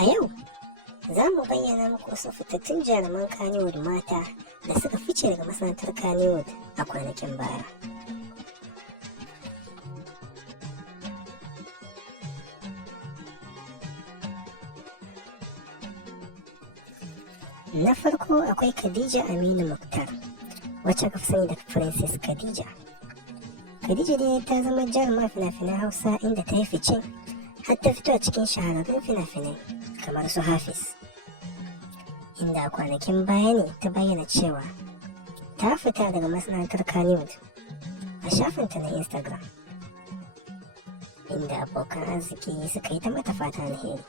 A yau, za mu bayyana muku wasu fitattun jaruman Kannywood mata da suka fice daga masana'antar Kannywood a kwanakin baya. Na farko akwai Khadija Aminu Mukhtar, wacce aka fi sani da Princess Khadija. Khadija dai ta zama jarumar fina-finan Hausa inda ta yi fice har ta fito a cikin shahararrun fina-finai kamar su Hafiz. Inda a kwanakin baya ne ta bayyana cewa ta fita daga masana'antar Kannywood a shafinta na Instagram, inda abokan arziki suka yi ta mata fata alheri.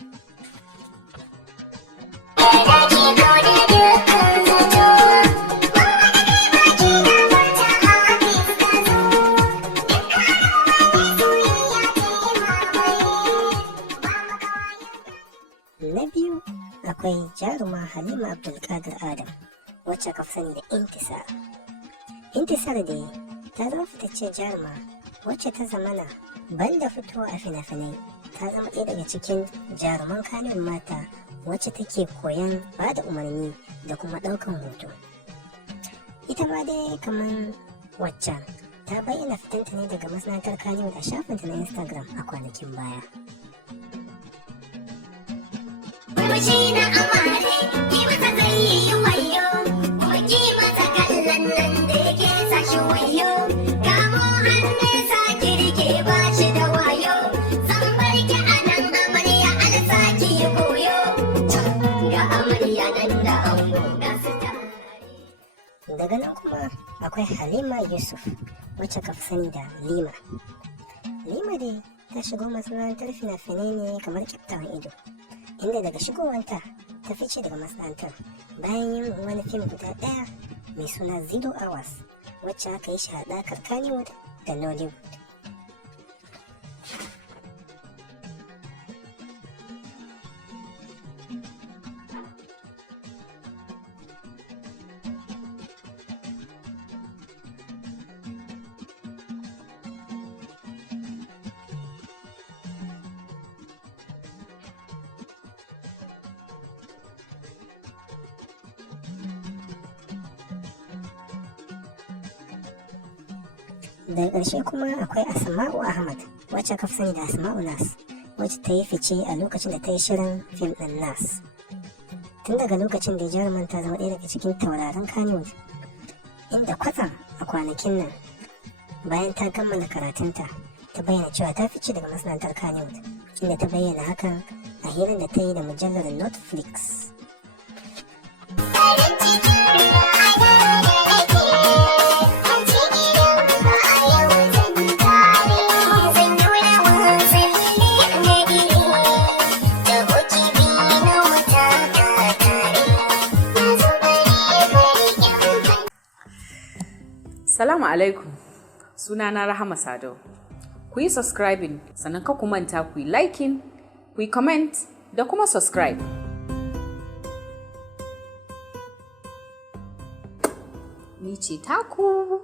Na biyu akwai jaruma Halima Abdulkadir Adam, wacce aka fi sani da Intisar. Intisar dai ta zama fitaccen jaruma wacce ta zamana banda fitowa a fina-finai, ta zama ɗaya daga cikin jaruman Kannywood mata wacce take koyan ba da umarni da kuma ɗaukan hoto. Ita ma dai kamar waccan ta bayyana fitanta ne daga masana'antar Kannywood a shafinta na Instagram a kwanakin baya. Shi na amare, ki masa zai yi wayo, kuma ki masa kallon nan da yake sa shi wayo. Kamo hannun sa kirke ba shi da wayo, zan bar ki a nan amarya alsa ki koyo. Ga amarya nan da ango ga su tare. Daga nan kuma akwai Halima Yusuf, wacce ka fi sani da Lima. Lima dai ta shigo masana'antar fina-finai ne kamar kyaftawan ido, inda daga shigowanta ta fice daga masana'antar bayan yin wani fim guda ɗaya mai suna 0 Hours, wacce aka yi shi haɗakar Kannywood da Nollywood. Daga ƙarshe kuma akwai Asma'u Ahmad, wacce aka fi sani da Asma'u Nas, wacce ta yi fice a lokacin da ta yi shirin fim ɗin Nas. Tun daga lokacin da jaruman ta zama ɗaya daga cikin tauraron Kannywood, inda kwatsam a kwanakin nan bayan ta kammala karatunta ta bayyana cewa ta fice daga masana'antar Kannywood, inda ta bayyana hakan a hirar da ta yi da mujallar Netflix. Salamu alaikum, sunana Rahama Sadau. Ku yi subscribing, sannan ka ku manta ku yi liking, ku yi comment da kuma subscribe. Ni ce taku.